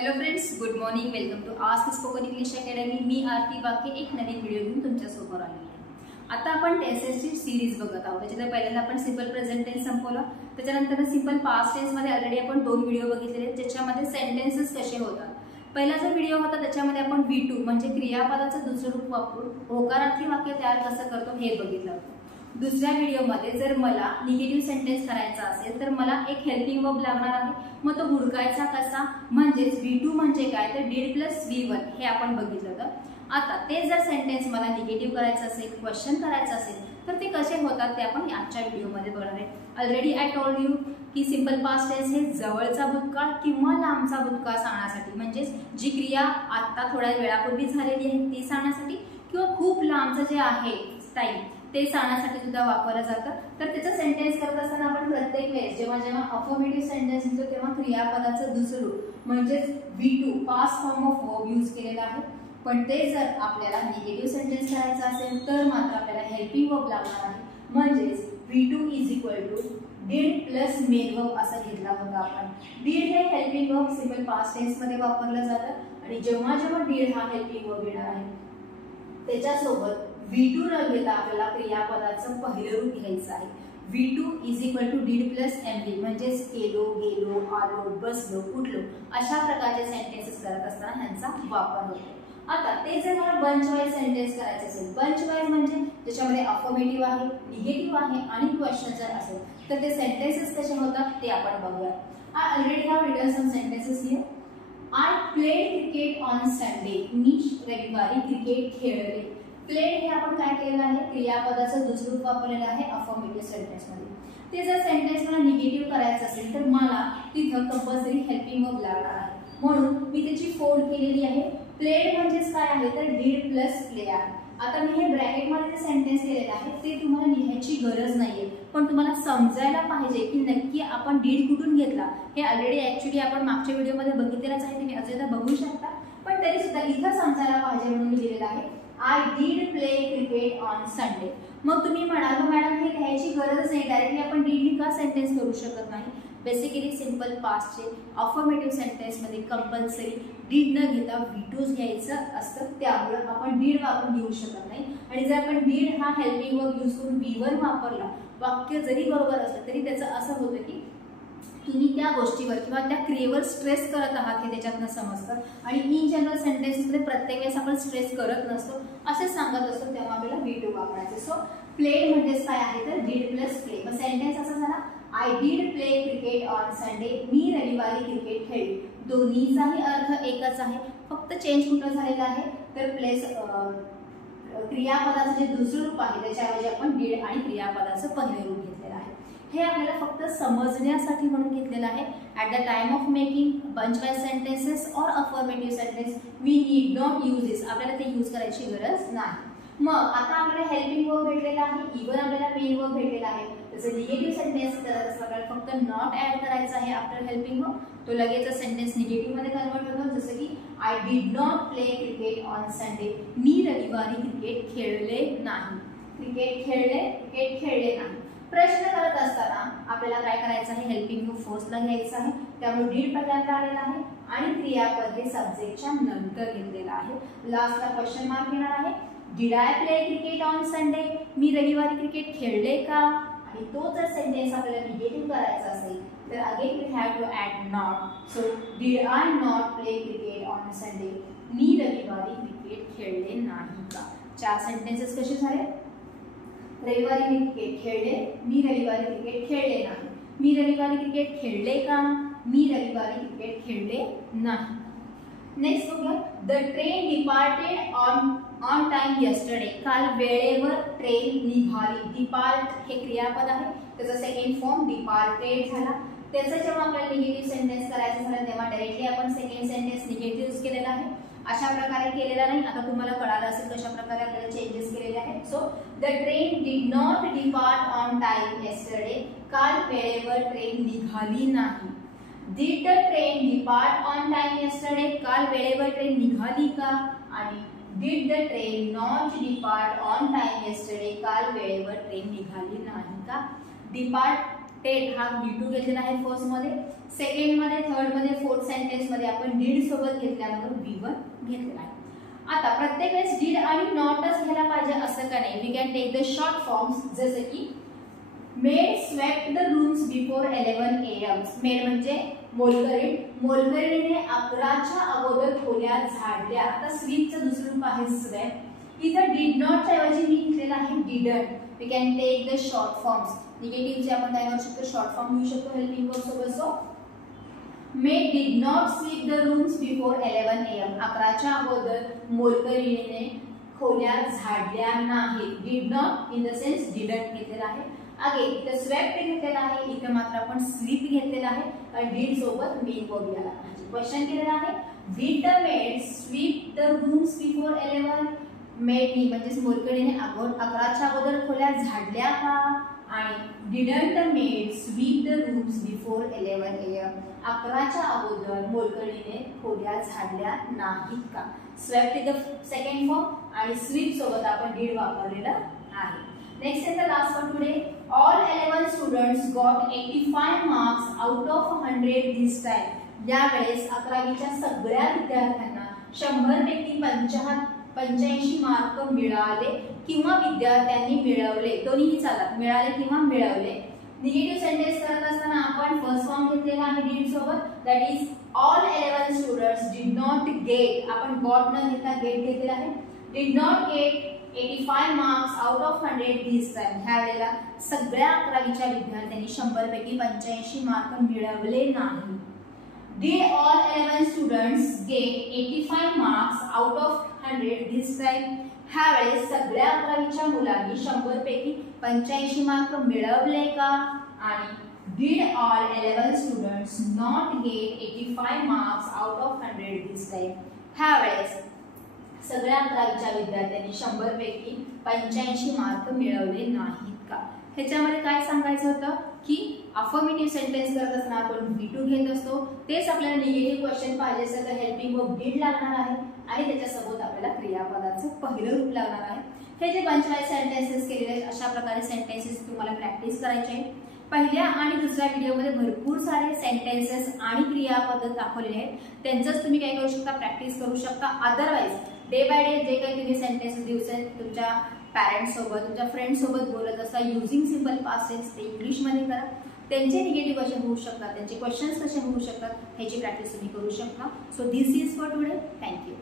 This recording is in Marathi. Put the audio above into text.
Hello friends, good morning. Welcome to ask spoken English academy. मी आरती वाके एक नवीन व्हिडिओ घेऊन तुमच्या समोर आली आहे. आता आपण टेन्सेसची सीरीज बघत आहोत. त्याच्यात पहिल्यांदा आपण सिंपल प्रेझेंट टेन्स संपवलं, त्याच्यानंतर सिंपल पास्ट टेन्स मध्ये ऑलरेडी आपण 2 व्हिडिओ बघितलेले आहेत ज्याच्यामध्ये सेंटेन्सेस कसे होतात. पहिला जो व्हिडिओ होता त्याच्यामध्ये आपण V2 म्हणजे क्रियापदाचं दुसरं रूप वापरून होकारार्थी वाक्य तयार कसं करतो हे बघितलं होतं. दुसऱ्या व्हिडिओमध्ये जर मला निगेटिव्ह सेंटेन्स करायचा असेल तर मला एक हेल्पिंग वर्ब लागणार आहे. मग तो हुडकायचा कसा, म्हणजेच V2 म्हणजे काय तर did प्लस V1 हे आपण बघितलं होतं. आता ते जर सेंटेन्स मला निगेटिव्ह करायचं असेल, क्वेश्चन करायचं असेल तर ते कसे होतात ते आपण आजच्या व्हिडिओमध्ये बघणार आहे. ऑलरेडी आय टोल्ड यू की सिंपल पास्ट टेन्स हे जवळचा भूतकाळ किंवा लांबचा भूतकाळ सांगण्यासाठी, म्हणजेच जी क्रिया आता थोड्या वेळापूर्वी झालेली आहे ती सांगण्यासाठी किंवा खूप लांबचं जे आहे टाइम ते सांगण्यासाठी सुद्धा वापरलं जातं. तर त्याचं सेंटेन्स करत असताना आपण प्रत्येक वेळेस जेव्हा जेव्हा अफर्मेटिव्ह सेंटेन्स लिहितो तेव्हा क्रियापदाचं दुसरं रूप म्हणजेच V2 past form of verb use केलेला आहे. पण ते जर आपल्याला निगेटिव्ह सेंटेन्स करायचं असेल तर मात्र आपल्याला हेल्पिंग वर्ब लागणार आहे. म्हणजेच V2 is equal to did plus main verb असं घेतला होता आपण. did हे helping verb simple past tense मध्ये वापरलं जातं आणि जेव्हा जेव्हा did हा हेल्पिंग वर्ब येणार आहे त्याच्यासोबत V2 न घेता आपल्याला क्रियापदाचं पहिलं रूप घ्यायचं आहे. V2 is equal to did plus MV म्हणजेच केलो, गेलो, आलो, बसलो, उठलो अशा प्रकारचे सेंटेन्सेस करत असताना ह्यांचा वापर होतो. आता ते जर मला बंच वाईज सेंटेन्स करायचे असेल, बंच वाईज म्हणजे ज्याच्यामध्ये अफर्मेटिव्ह आहे, निगेटिव्ह आहे आणि क्वेश्चन जर असेल तर ते सेंटेन्सेस कसे होतात ते आपण बघूया. I already have written some sentences here. I played cricket on Sunday. मी रविवारी क्रिकेट खेळले. प्लेड हे आपण काय केलेलं आहे, क्रियापदाचं दुसरं रूप वापरलेलं आहे अफर्मेटिव्ह सेंटेन्स मध्ये. ते जर सेंटेन्स मला निगेटिव्ह करायचं असेल तर मला तिथं कंपल्सरी हेल्पिंग वर्ब लागणार आहे. म्हणून मी त्याची फोल्ड केलेली आहे. प्लेड म्हणजेच काय आहे तर did प्लस प्ले आहे. आता मी हे ब्रॅकेट मध्ये जे सेंटेन्स केलेलं आहे ते तुम्हाला लिहायची गरज नाहीये, पण तुम्हाला समजायला पाहिजे की नक्की आपण did कुठून घेतला. हे ऑलरेडी ऍक्च्युली आपण मागच्या व्हिडिओमध्ये बघितलेलंच आहे, तुम्ही अजून बघू शकता. पण तरी सुद्धा इथं समजायला पाहिजे म्हणून मी लिहिलेलं आहे I did play cricket on Sunday. मग तुम्ही म्हणाल मॅडम हे लिहायची गरजच नाही, डायरेक्टली आपण did का सेंटेन्स करू शकत नाही. बेसिकली सिंपल पास्टचे अफर्मेटिव्ह सेंटेन्स मध्ये कंपल्सरी did न घेता V2 घ्यायचं असतं, त्यामुळे आपण did वापरून घेऊ शकत नाही. आणि जर आपण did हा हेल्पिंग वर्ब यूज करून V1 वापरला, वाक्य जरी बरोबर असलं तरी त्याचं असं होतं की तुम्ही त्या गोष्टीवर किंवा त्या क्रियेवर स्ट्रेस करत आहात हे त्याच्यातनं समजतं. आणि इन जनरल सेंटेन्सेसमध्ये प्रत्येक वेळेस आपण स्ट्रेस करत नसतो, असे सांगत असतो, तेव्हा आपल्याला V2 वापरायचं. सो प्ले म्हणजेच काय आहे तर did प्लस प्ले. मग सेंटेन्स असा झाला I did play cricket on Sunday. मी रविवारी क्रिकेट खेळले. दोन्हीचाही अर्थ एकच आहे, फक्त चेंज कुठं झालेला आहे तर प्लेस क्रियापदाचं जे दुसरं रूप आहे त्याच्याऐवजी आपण did आणि क्रियापदाचं पहिलं रूप घेतलेलं आहे. हे आपल्याला फक्त समजण्यासाठी म्हणून घेतलेलं आहे. At the time of making bunch wise sentences और affirmative sentence we need not use this. आपल्याला ते यूज करायची गरज नाही. मग आता आपल्याला हेल्पिंग वर्ब भेटलेला आहे, इव्हन आपल्याला मेन वर्ब भेटलेला आहे. जसं निगेटिव्ह सेंटेन्स करत असं आपल्याला फक्त नॉट ऍड करायचं आहे आफ्टर हेल्पिंग वर्ब, तो लगेच सेंटेन्स निगेटिव्ह मध्ये कन्वर्ट होतो. जसं की I did not play cricket on Sunday. मी रविवारी क्रिकेट खेळले नाही. क्रिकेट खेळले नाही. प्रश्न करत असताना आपल्याला काय करायचं आहे, हेल्पिंग वर्ब फर्स्टला घ्यायचं आहे, त्यामुळे did पहिल्यांदा आलेला आहे आणि क्रियापद हे सब्जेक्टच्या नंतर घेतलेलं आहे. लास्टला क्वेश्चन मार्क येणार आहे. Did I play cricket on Sunday. मी रविवारी क्रिकेट खेळले का. आणि तो जर सेंटेन्स आपल्याला निगेटिव्ह करायचा असेल तर again we have to add not. So did I not play cricket on Sunday. मी रविवारी क्रिकेट खेळले नाही का. 4 सेंटेन्सेस कसे झाले, रविवारी मी क्रिकेट खेळले, मी रविवारी क्रिकेट खेळले नाही, मी रविवारी क्रिकेट खेळले का, मी रविवारी क्रिकेट खेळले नाही. नेक्स्ट बघूया. The train departed on time yesterday. काल वेळेवर ट्रेन निघाली. डिपार्ट हे क्रियापद आहे, त्याचा सेकंड फॉर्म डिपार्टेड झाला. त्याचं जेव्हा आपल्याला निगेटिव्ह सेंटेन्स करायचं झालं तेव्हा डायरेक्टली आपण सेकंड सेंटेन्स निगेटिव्ह यूज केलेला आहे. अशा प्रकारे केलेला नाही. आता तुम्हाला कळालं असेल कशा प्रकारे आपल्याला चेंजेस केलेले आहेत. So the train did not depart on time yesterday. काल वेळेवर ट्रेन निघाली नाही. Did the train depart on time yesterday. काल वेळेवर ट्रेन निघाली का. आणि did the train not depart on time yesterday. काल वेळेवर ट्रेन निघाली नाही का. डिपार्ट टेट हा D2 घेतलेला आहे फर्स्ट मध्ये, सेकंड मध्ये, थर्ड मध्ये, फोर्थ सेंटेन्स मध्ये आपण डीड सोबत घेतल्यानंतर V1 घेतलेला आहे. आता प्रत्येक वेळेस डीड आणि नॉटच घ्यायला पाहिजे असं का नाही. We can take the short forms, जसे की maid swept the rooms before 11 AM. Maid म्हणजे मोलकरीण, मोलकरीणीने 11च्या अगोदर खोल्या झाडल्या. आता स्वीपचं दुसरं रूप आहे स्वेप्ट. इथं डिड नॉटच्या ऐवजी मी घेतलेला आहे didn't. We can take the short forms. निगेटिव्हचे आपण काय करू शकतो, शॉर्ट फॉर्म घेऊ शकतो हेल्पिंग वर्ब सोबत. So maid did not sweep the rooms before 11 AM. 11च्या अगोदर मोलकरीणीने खोल्या झाडल्या नाहीत. Did not in the sense didn't घेतलेला आहे. अगेन इथं स्वेप्ट घेतलेला आहे, इथं मात्र आपण स्वीप घेतलेला आहे. डीड सोबत मेन वर्ब यायला पाहिजे. क्वेश्चन केलेला आहे, did the maid sweep the rooms before 11. मेडनी म्हणजे मोलकरीणीने 11च्या अगोदर खोल्या झाडल्या का? आणि didn't the maid sweep the rooms before 11 AM. 11च्या अगोदर मोलकरीणीने खोल्या झाडल्या नाहीत का? Swept is the second form आणि स्वीप सोबत आपण डिड वापरलेला आहे. Next is the last one today. All 11 students got 85 marks out of 100 this time. यावेळेस 11वीच्या सगळ्या विद्यार्थ्यांना 100 पैकी 85 मार्क मिळाले किंवा विद्यार्थ्यांनी मिळवले. दोन्हीही चालतात, मिळाले किंवा मिळवले. निगेटिव्ह सेंटेन्स करत असताना आपण फर्स्ट फॉर्म घेतलेला आहे डिड सोबत, that is all 11 students did not gate. आपण गॉट न घेता गेट घेतलेला आहे. Did not gate 85 marks out of 100 this time. ह्या वेळेला सगळ्या 11वीच्या विद्यार्थ्यांनी 100 पैकी 85 मार्क मिळवले नाही. Did all 11 students get 85 marks out of 100 this time? ह्या वेळेस सगळ्या 11वीच्या मुलांनी 100 पैकी 85 मार्क मिळवले का? आणि did all 11 students not get 85 marks out of 100 this time? ह्या वेळेस सगळ्या 11वीच्या विद्यार्थ्यांनी 100 पैकी 85 मार्क मिळवले नाहीत का? ह्याच्यामध्ये काय सांगायचं होतं की अफर्मेटिव्ह सेंटेन्स करत असताना आपण V2 घेत असतो. तेच आपल्याला निगेटिव्ह क्वेश्चन पाहिजे असेल तर हेल्पिंग वर्ब डिड लागणार आहे आणि त्याच्यासोबत आपल्याला क्रियापदाचं पहिलं रूप लागणार आहे. हे जे पंचवाइज सेंटेन्सेस केलेले आहेत अशा प्रकारे सेंटेन्सेस तुम्हाला प्रॅक्टिस करायचे आहे. पहिल्या आणि दुसऱ्या व्हिडिओमध्ये भरपूर सारे सेंटेन्सेस आणि क्रियापद दाखवलेले आहेत. त्यांचंच तुम्ही काय करू शकता, प्रॅक्टिस करू शकता. अदरवाइज डे बाय डे जे काही तुम्ही सेंटेन्सेस दिवसें तुमच्या पॅरेंट्स सोबत, तुमच्या फ्रेंड्स सोबत बोलत असता युजिंग सिंपल पास्ट टेन्स ते इंग्लिशमध्ये करा. त्यांचे निगेटिव्ह कसे होऊ शकतात, त्यांचे क्वेश्चन्स कसे होऊ शकतात ह्याची प्रॅक्टिस तुम्ही करू शकता. So this is for today. Thank you.